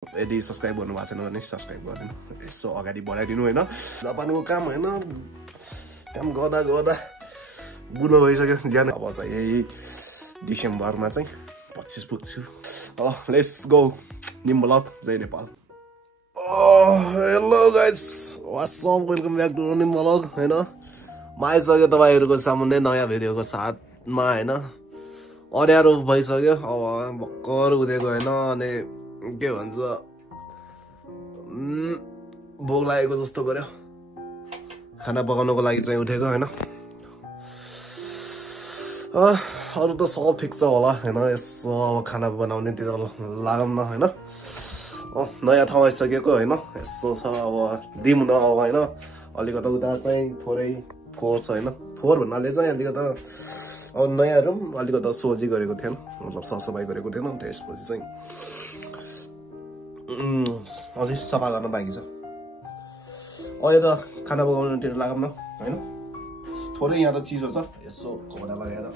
यदि सब्स्क्राइब गर्नु भएको छैन भने सब्स्क्राइब गरिदिनु यसो अगाडि बढाइदिनु हैन जापानको काम हैन काम गर्दा गर्दा बुढो भइसक्यो ज्यान अब चाहिँ यही डिसेम्बरमा चाहिँ 25 पुग्छु लेट्स गो निम्बलक जय Nepal hello guys what's up welcome back to Nimbalak हैन म आइसक्यो तपाईहरुको सामुन्ने नयाँ भिडियोको साथमा हैन अड्यारो भइसक्यो अब भक्कर उदेको हैन अनि के भन्छ भोक लागेको जस्तो गर्यो खाना पकाउनको लागि चाहिँ उठेको हैन अरु त सब ठिक छ होला हैन यसो खाना बनाउनेतिर लागौँ न हैन नयाँ ठाउँ आइसकेको हैन यसो छ अब दिउँ न अब हैन अलिकता उता चाहिँ थोरै फोहोर छ हैन फोहोर भन्नाले चाहिँ अलिकता अब नयाँ रुम अलिकता सोझी गरेको थिएन मतलब सरसफाई गरेको थिएन त्यसपछि चाहिँ अझै सफा गर्न बाँकी छ अहिले त खाना पकाउनुतिर लागौँ न हैन थोरै यहाँ त चिसो छ यसो कपडा लगाएर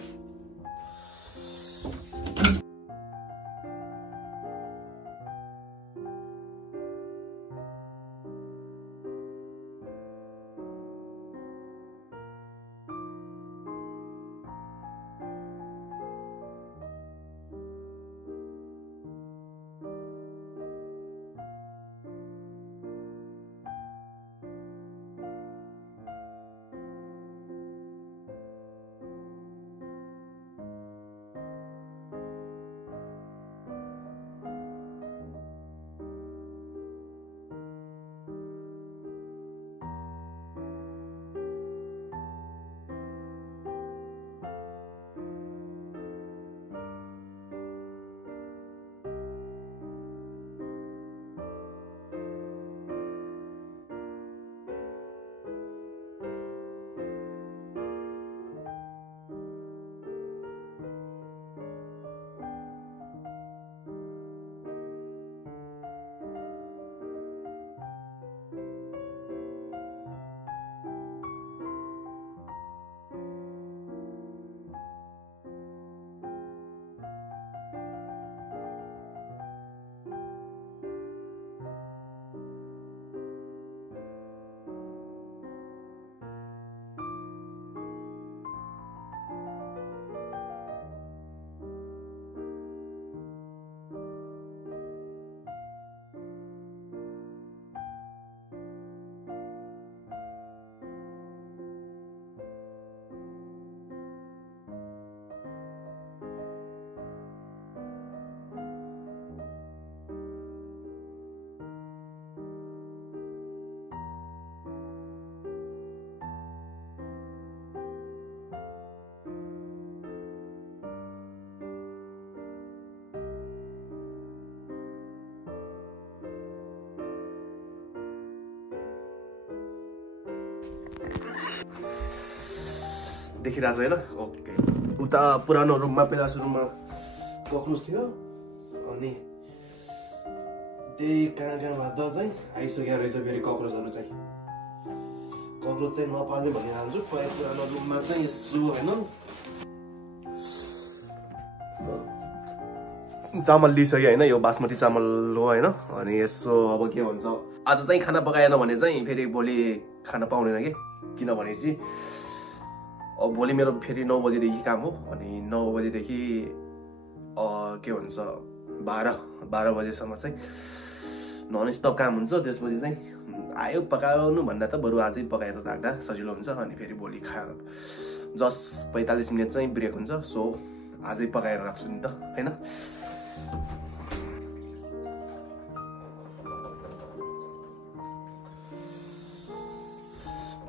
देखिरहेछ हैन ओके उता पुरानो रुममा पेलासो रुममा कक्रोच थियो अनि त्यही कहाँ भादा चाहिँ आइसक्यो रहेछ फेरि कक्रोचहरु चाहिँ नपाल्ने भनिरहन्छु पुरानो रुममा चाहिँ यसो हैन चामल लिइसक्यो हैन यो बासमती चामल हो हैन अनि यसो अब के भन्छ आज चाहिँ खाना पकाएन भने चाहिँ फेरि भोलि खाना पाउँदैन के किनभने चाहिँ अब भोलि मेरो फेरि 9 बजेदेखि काम हो अनि 9 बजेदेखि के भन्छ 12 बजेसम्म चाहिँ नन स्टप काम हुन्छ त्यसपछि चाहिँ आयो पकाउनु भन्दा त बरु आजै पकाएर राख्दा सजिलो हुन्छ अनि फेरि भोलि जस्ट 45 मिनेट चाहिँ ब्रेक हुन्छ सो आजै पकाएर राख्छु नि त हैन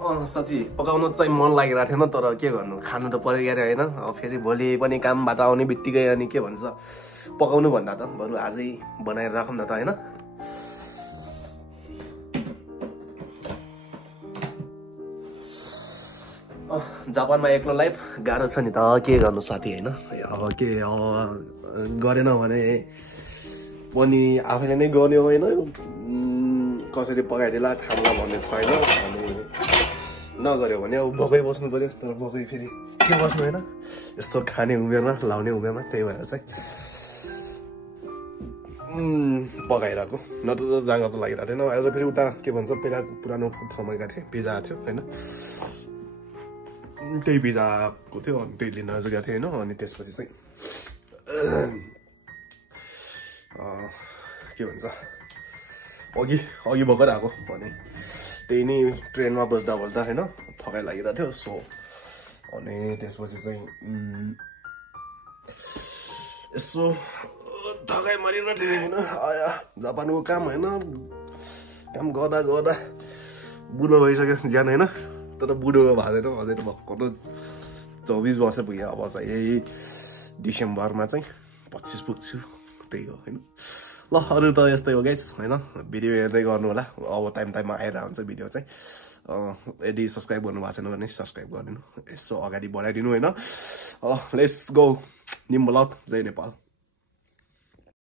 साँच्ची पकाउन चाहिँ मन लागिरहेको थिएन तर के गर्नु खानु त परेको हैन अब फेरि भोलि पनि कामबाट आउने बित्तिकै अनि के भन्छ पकाउनु भन्दा त बरु आजै बनाएर राखौँ न त हैन जापानमा एक्लो लाइफ गाह्रो छ नि त के गर्नु साथी हैन अब के गरेन भने पनि आफैले नै गर्ने होइन कसरी पकाइदिला खामला भन्ने छैन अनि नगर्यो भने अब भोकै बस्नु पर्यो तर भोकै फेरि के बस्नु हैन यस्तो खाने उमेरमा लाउने उमेरमा त्यही भएर चाहिँ पकाइरहेको न त जाँगर त लागिरहेको थिएन आज फेरि उता के भन्छ पहिला पुरानो ठाउँमा गएको थिएँ भिजा थियो होइन त्यही भिजाको थियो अनि त्यही लिन आज गएको थिएँ होइन अनि त्यसपछि चाहिँ के भन्छ अघि भर्खर आएको अनि त्यही नै ट्रेनमा बस्दा होइन थकाइ लागिरहेको थियो सो अनि त्यसपछि चाहिँ यसो थकाइ मारिरहेको थिएँ होइन आया जापानको काम होइन काम गर्दा बुढो भइसक्यो ज्यान होइन तर बुढो भएको छैन अझै त भर्खर 24 वर्ष पुग्यो अब चाहिँ यही डिसेम्बरमा चाहिँ 25 पुग्छु त्यही हो होइन ल अरू त यस्तै हो गाइस होइन भिडियो हेर्दै गर्नु होला अब टाइममा आएर हुन्छ भिडियो चाहिँ यदि सब्सक्राइब गर्नु भएको छैन भने सब्सक्राइब गरिदिनु यसो अगाडि बढाइदिनु होइन लेट्स गो न्यू ब्लग जय नेपाल